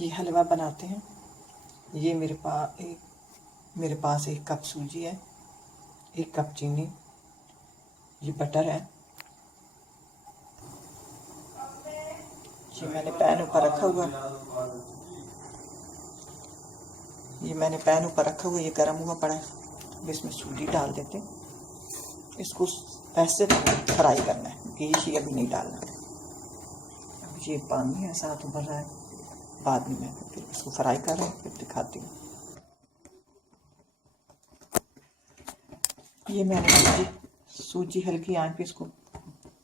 ये हलवा बनाते हैं। ये मेरे पास 1 कप सूजी है, 1 कप चीनी, ये बटर है। ये मैंने पैन ऊपर रखा हुआ ये गर्म हुआ पड़ा है। अब इसमें सूजी डाल देते हैं। इसको ऐसे फ्राई करना है, घी अभी नहीं डालना। अब ये पानी है साथ उबल रहा है, बाद में मैं फिर इसको फ्राई कर रहा हूँ, फिर दिखाती हूँ। ये मैंने सूजी हल्की आंच पे इसको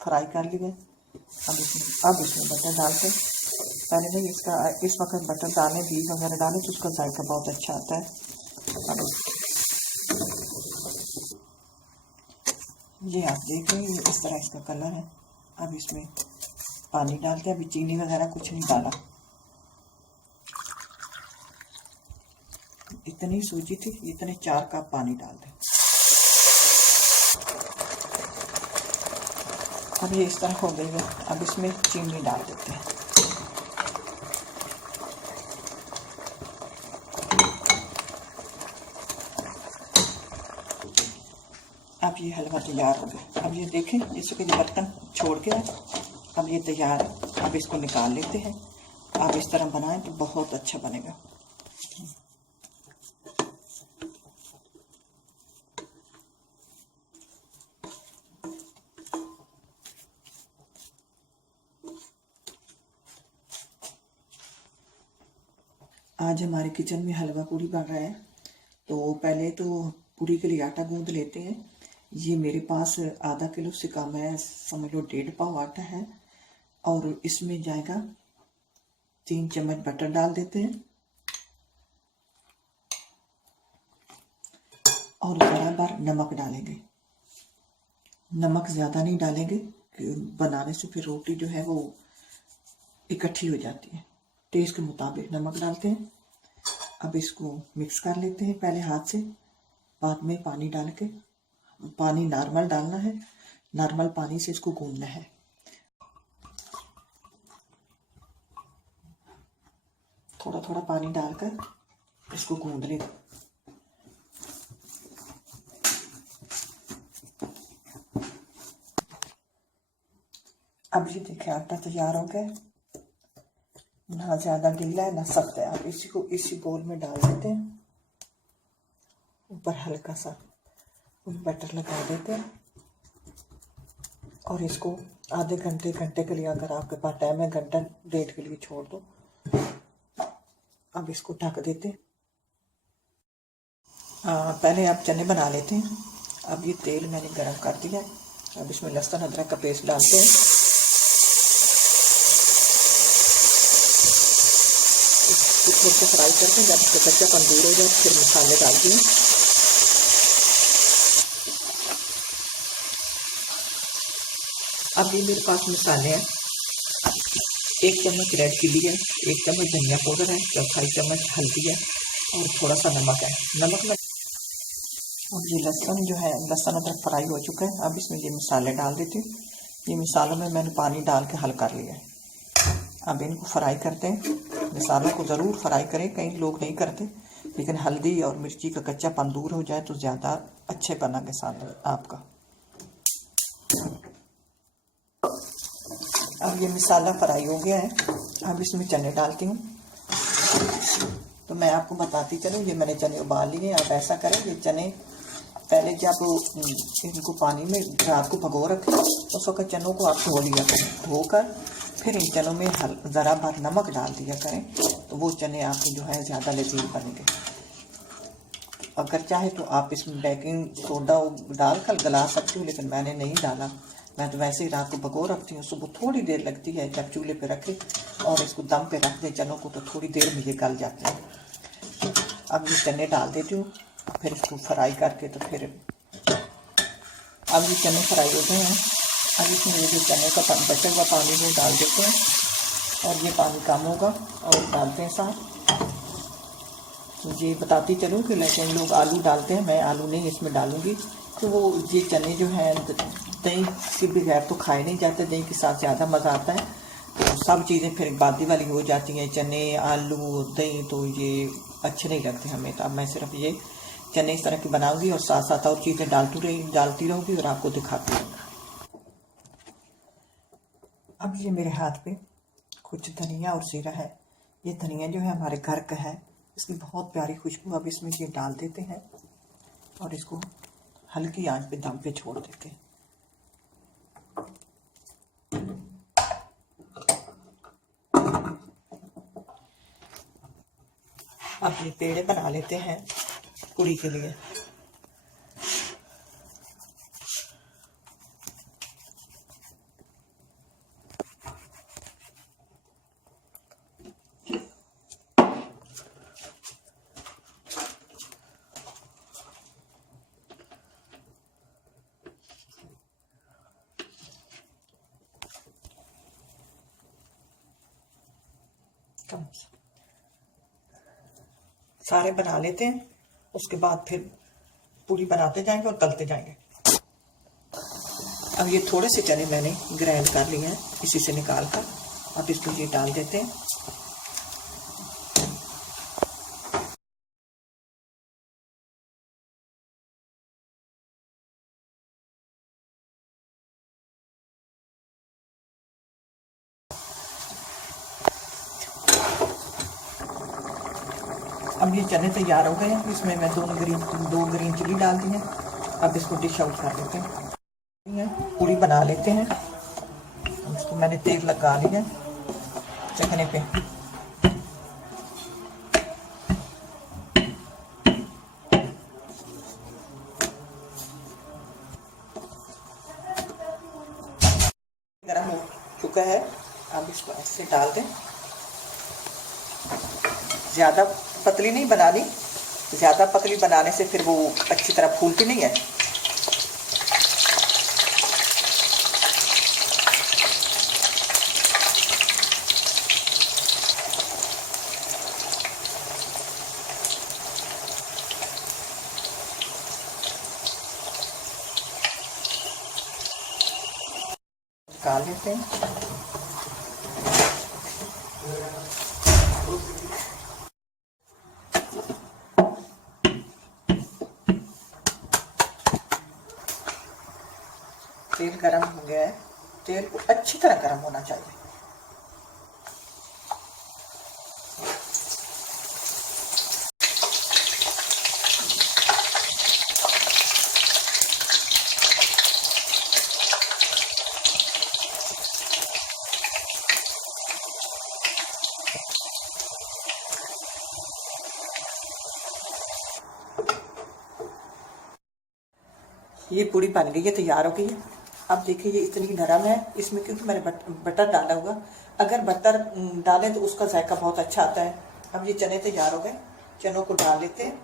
फ्राई कर लिया है। अब इसमें बटर डालते हैं। पहले नहीं इस वक्त बटर डालें, घी वगैरह डालें तो उसका जायका बहुत अच्छा आता है। अब ये आप देख रहे हैं, इस तरह इसका कलर है। अब इसमें पानी डालते हैं। अभी चीनी वगैरह कुछ नहीं डाला, इतनी सूजी थी, इतने 4 कप पानी डाल दें। अब ये इस तरह हो गई है। अब इसमें चीनी डाल देते हैं। अब ये हलवा तैयार हो गया। अब ये देखें, इसके बर्तन छोड़ के अब ये तैयार है। अब इसको निकाल लेते हैं। आप इस तरह बनाएं तो बहुत अच्छा बनेगा। आज हमारे किचन में हलवा पूड़ी बन रहा है। तो पहले तो पूड़ी के लिए आटा गूंद लेते हैं। ये मेरे पास आधा किलो से कम है, समझ लो 1.5 पाव आटा है। और इसमें जाएगा 3 चम्मच बटर डाल देते हैं और ज़रा बार नमक डालेंगे। नमक ज़्यादा नहीं डालेंगे, बनाने से फिर रोटी जो है वो इकट्ठी हो जाती है। टेस्ट के मुताबिक नमक डालते हैं। अब इसको मिक्स कर लेते हैं, पहले हाथ से, बाद में पानी डाल के। पानी नॉर्मल डालना है, नॉर्मल पानी से इसको गूंदना है। थोड़ा थोड़ा पानी डालकर इसको गूंद लें। अब ये देखिए आटा तैयार हो गया, ना ज़्यादा गीला है ना सख्त है। आप इसी बोल में डाल देते हैं। ऊपर हल्का सा बटर लगा देते हैं और इसको आधे घंटे के लिए, अगर आपके पास टाइम है, 1-1.5 के लिए छोड़ दो। अब इसको ढक देते हैं। पहले आप चने बना लेते हैं। अब ये तेल मैंने गरम कर दिया है। अब इसमें लहसुन अदरक का पेस्ट डालते हैं। इसको थोड़ा फ्राई करते हैं, जब इसका कच्चापन दूर हो जाए फिर मसाले डालते हैं। अब ये मेरे पास मसाले हैं। 1 चम्मच रेड चिली है, 1 चम्मच धनिया पाउडर है, 1/4 चम्मच हल्दी है और थोड़ा सा नमक है। नमक में अब ये लहसुन जो है, लहसुन अदरक फ्राई हो चुका है। अब इसमें ये मसाले डाल देते हैं। ये मसालों में मैंने पानी डाल के हल कर लिया है। अब इनको फ्राई करते हैं। मसालों को ज़रूर फ्राई करें, कई लोग नहीं करते, लेकिन हल्दी और मिर्ची का कच्चापन दूर हो जाए तो ज़्यादा अच्छे बनेंगे सालन आपका। अब ये मसाला फ्राई हो गया है। अब इसमें चने डालती हूँ। तो मैं आपको बताती चलूँ, ये मैंने चने उबाल लिए। आप ऐसा करें, ये चने पहले जब इनको पानी में रात को भिगो रखें, उस वक्त चनों को आप धो लिया करें। धोकर फिर इन चनों में ज़रा बार नमक डाल दिया करें, तो वो चने आपके जो है ज़्यादा लजीज बनेंगे। अगर चाहे तो आप इसमें बेकिंग सोडा डाल कर गला सकती हूँ, लेकिन मैंने नहीं डाला। मैं तो वैसे ही रात को भिगो रखती हूँ। सुबह थोड़ी देर लगती है, जब चूल्हे पे रखे और इसको दम पे रख दें चनों को, तो थोड़ी देर में ये गल जाते हैं। अब ये चने डाल देती हूँ, फिर इसको फ्राई करके। तो फिर अब ये चने फ्राई हो गए हैं। अब इसमें ये जो चने का बचा हुआ पानी वो डाल देते हैं और ये पानी कम होगा और डालते हैं साथ। तो ये बताती चलूँ कि लेकिन लोग आलू डालते हैं, मैं आलू नहीं इसमें डालूँगी। तो वो ये चने जो हैं दही के बगैर तो खाए नहीं जाते, दही के साथ ज़्यादा मज़ा आता है। तो सब चीज़ें फिर बादी वाली हो जाती हैं, चने आलू दही, तो ये अच्छे नहीं लगते हमें। तो अब मैं सिर्फ ये चने इस तरह की बनाऊंगी और साथ साथ और चीज़ें डालती रहूँगी और आपको दिखाती रहूँगी। अब ये मेरे हाथ पे कुछ धनिया और जीरा है। ये धनिया जो है हमारे घर का है, इसकी बहुत प्यारी खुशबू। अब इसमें ये डाल देते हैं और इसको हल्की आंच पे दम पे छोड़ देते हैं। अपने पेड़े बना लेते हैं पूरी के लिए। सारे बना लेते हैं, उसके बाद फिर पूरी बनाते जाएंगे और तलते जाएंगे। अब ये थोड़े से चने मैंने ग्राइंड कर लिए हैं इसी से निकाल कर। अब इसको ये डाल देते हैं। अब ये चने तैयार हो गए हैं। इसमें मैं दो ग्रीन चिली डाल दी है। अब इसको डिश आउट कर लेते हैं, पूरी बना लेते हैं। इसको मैंने तेल लगा लिया चखने पे। गरम हो चुका है, अब इसको ऐसे डाल दें। ज़्यादा पतली नहीं बनानी, ज़्यादा पतली बनाने से फिर वो अच्छी तरह फूलती नहीं है। निकाल लेते हैं। तेल गरम हो गया है, तेल को अच्छी तरह गरम होना चाहिए। ये पूरी बन गई है, तैयार हो गई है। अब देखिए ये इतनी नरम है, इसमें क्योंकि मैंने बटर डाला हुआ। अगर बटर डालें तो उसका जायका बहुत अच्छा आता है। अब ये चने तैयार हो गए, चनों को डाल लेते हैं।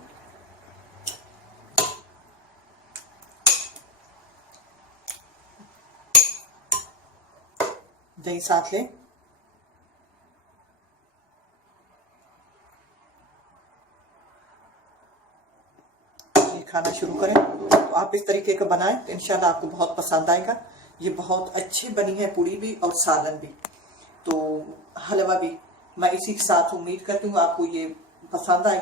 दही साथ लें। खाना शुरू करें तो आप इस तरीके का बनाएं तो इंशाल्लाह आपको बहुत पसंद आएगा। ये बहुत अच्छी बनी है, पूरी भी और सालन भी, तो हलवा भी। मैं इसी के साथ उम्मीद करती हूँ आपको ये पसंद आएगी।